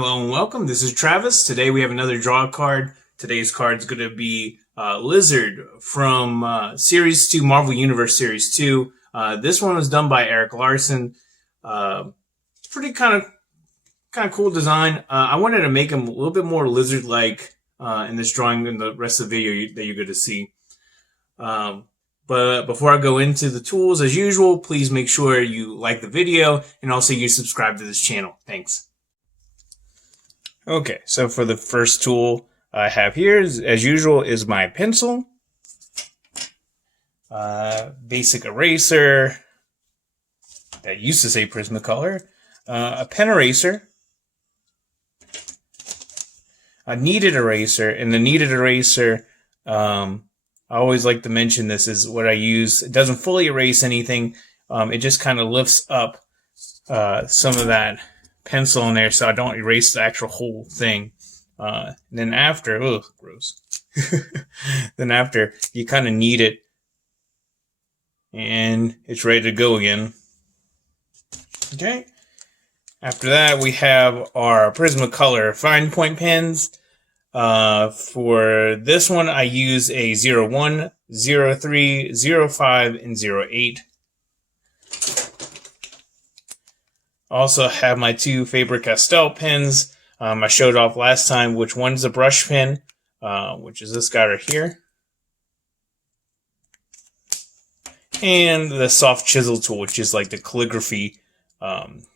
Hello and welcome. This is Travis. Today we have another draw card. Today's card is going to be Lizard from Series 2, Marvel Universe Series 2. This one was done by Eric Larsen. Pretty kind of cool design. I wanted to make him a little bit more lizard-like in this drawing and the rest of the video that you're going to see. But before I go into the tools, as usual, please make sure you like the video and also you subscribe to this channel. Thanks. Okay, so for the first tool I have here, as usual, is my pencil, basic eraser, that used to say Prismacolor, a pen eraser, a kneaded eraser, and the kneaded eraser, I always like to mention this is what I use. It doesn't fully erase anything, it just kind of lifts up some of that pencil in there so I don't erase the actual whole thing. Then after, gross. Then after, you kind of knead it and it's ready to go again. Okay. After that, we have our Prismacolor fine point pens. For this one, I use a 01, 03, 05, and 08. Also have my two faber-castell pens. I showed off last time which one's a brush pen, which is this guy right here. And the soft chisel tool, which is like the calligraphy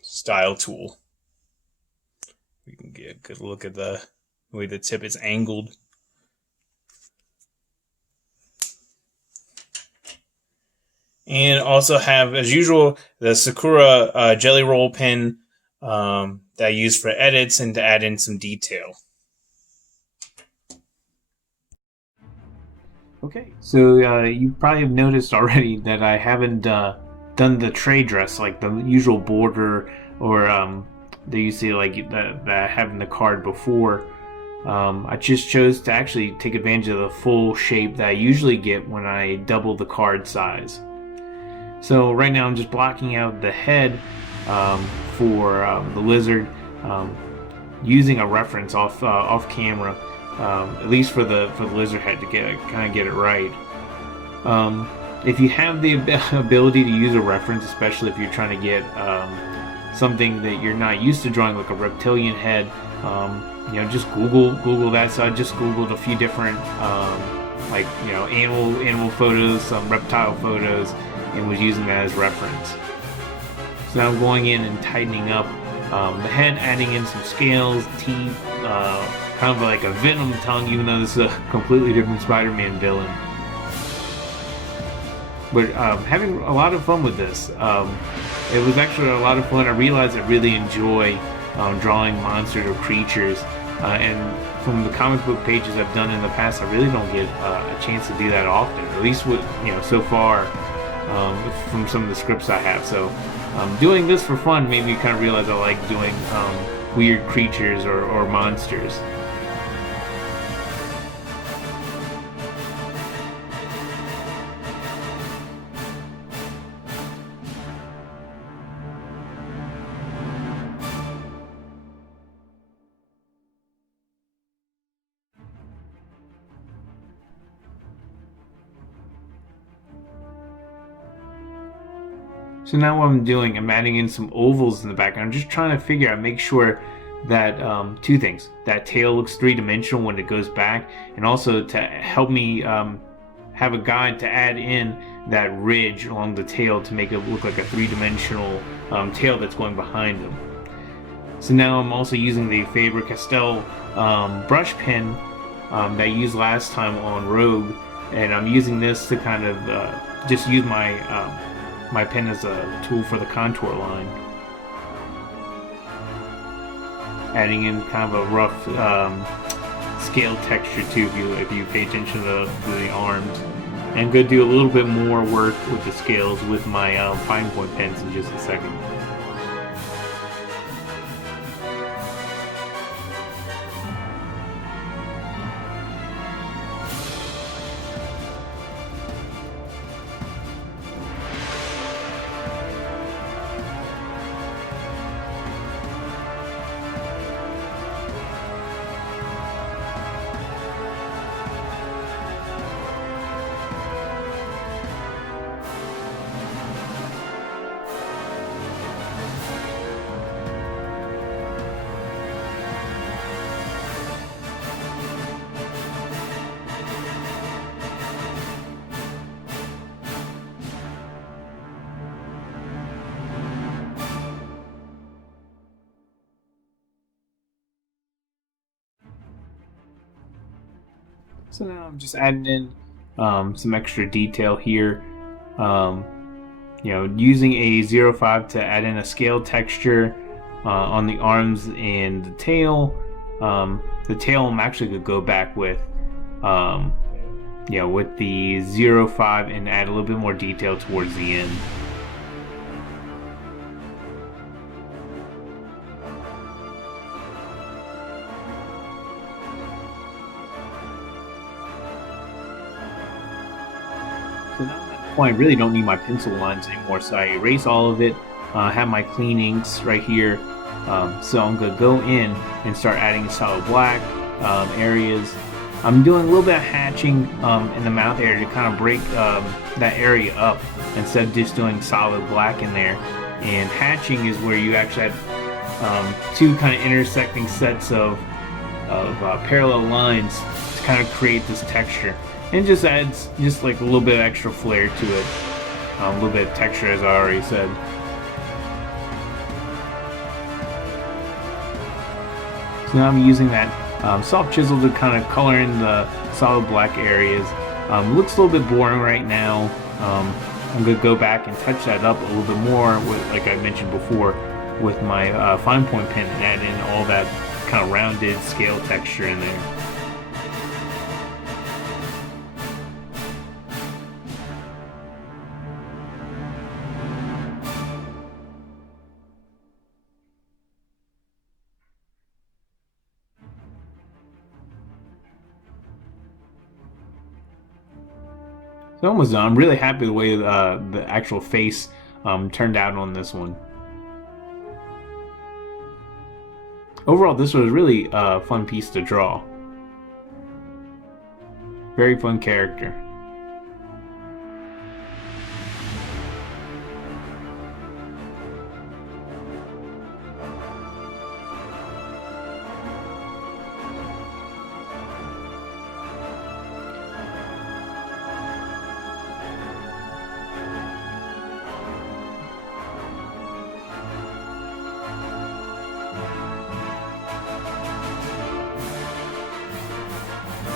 style tool. We can get a good look at the way the tip is angled. And also have, as usual, the Sakura Jelly Roll pen that I use for edits and to add in some detail. Okay, so you probably have noticed already that I haven't done the tray dress, like the usual border or that you see like that I have in the card before. I just chose to actually take advantage of the full shape that I usually get when I double the card size. So right now I'm just blocking out the head for the lizard, using a reference off camera, at least for the lizard head to kind of get it right. If you have the ability to use a reference, especially if you're trying to get something that you're not used to drawing, like a reptilian head, just Google that. So I just Googled a few different animal photos, some reptile photos, and was using that as reference. So now I'm going in and tightening up the head, adding in some scales, teeth, kind of like a venom tongue, even though this is a completely different Spider-Man villain. But having a lot of fun with this. It was actually a lot of fun. I realized I really enjoy drawing monsters or creatures, and from the comic book pages I've done in the past, I really don't get a chance to do that often, at least with so far from some of the scripts I have. So doing this for fun made me kind of realize I like doing weird creatures or monsters. So now what I'm doing, I'm adding in some ovals in the background. I'm just trying to figure out, make sure that two things. That tail looks three-dimensional when it goes back, and also to help me have a guide to add in that ridge along the tail to make it look like a three-dimensional tail that's going behind them. So now I'm also using the Faber-Castell brush pen that I used last time on Rogue, and I'm using this to kind of just use my pen as a tool for the contour line. Adding in kind of a rough scale texture too, if you pay attention to the arms. And I'm going to do a little bit more work with the scales with my fine point pens in just a second. So now I'm just adding in some extra detail here. Using a 0.5 to add in a scale texture on the arms and the tail. The tail I'm actually going to go back with, with the 0.5 and add a little bit more detail towards the end. So now at that point, I really don't need my pencil lines anymore, so I erase all of it. I have my clean inks right here. So I'm going to go in and start adding solid black areas. I'm doing a little bit of hatching in the mouth area to kind of break that area up instead of just doing solid black in there. And hatching is where you actually have two kind of intersecting sets of parallel lines to kind of create this texture. And just adds just like a little bit of extra flair to it. A little bit of texture, as I already said. So now I'm using that soft chisel to kind of color in the solid black areas. Looks a little bit boring right now. I'm going to go back and touch that up a little bit more, with, like I mentioned before, with my fine point pen, and add in all that kind of rounded scale texture in there. So almost done. I'm really happy with the way the actual face turned out on this one. Overall, this was really a fun piece to draw. Very fun character.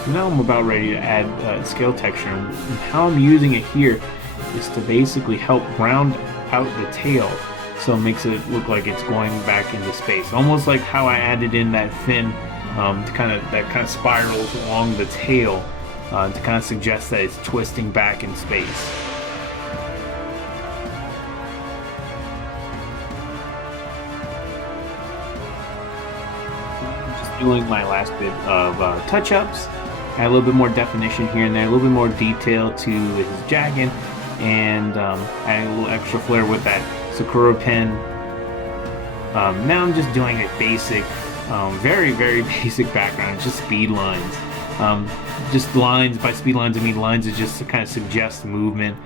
Now I'm about ready to add scale texture, and how I'm using it here is to basically help round out the tail, so it makes it look like it's going back into space, almost like how I added in that fin that kind of spirals along the tail to kind of suggest that it's twisting back in space. I'm just doing my last bit of touch-ups. Add a little bit more definition here and there, a little bit more detail to his jacket, and add a little extra flair with that Sakura pen. Now I'm just doing a basic, very, very basic background, just speed lines. Just lines, by speed lines I mean lines that just to kind of suggest movement.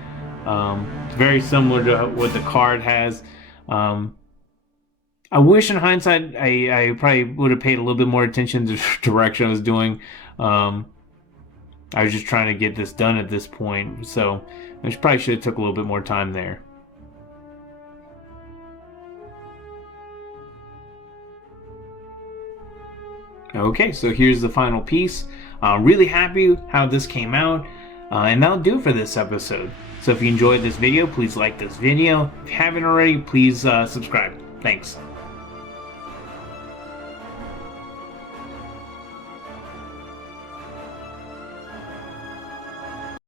Very similar to what the card has. I wish in hindsight I probably would have paid a little bit more attention to the direction I was doing. I was just trying to get this done at this point, so I probably should have took a little bit more time there. Okay, so here's the final piece. Really happy how this came out, and that'll do it for this episode. So if you enjoyed this video, please like this video. If you haven't already, please subscribe. Thanks.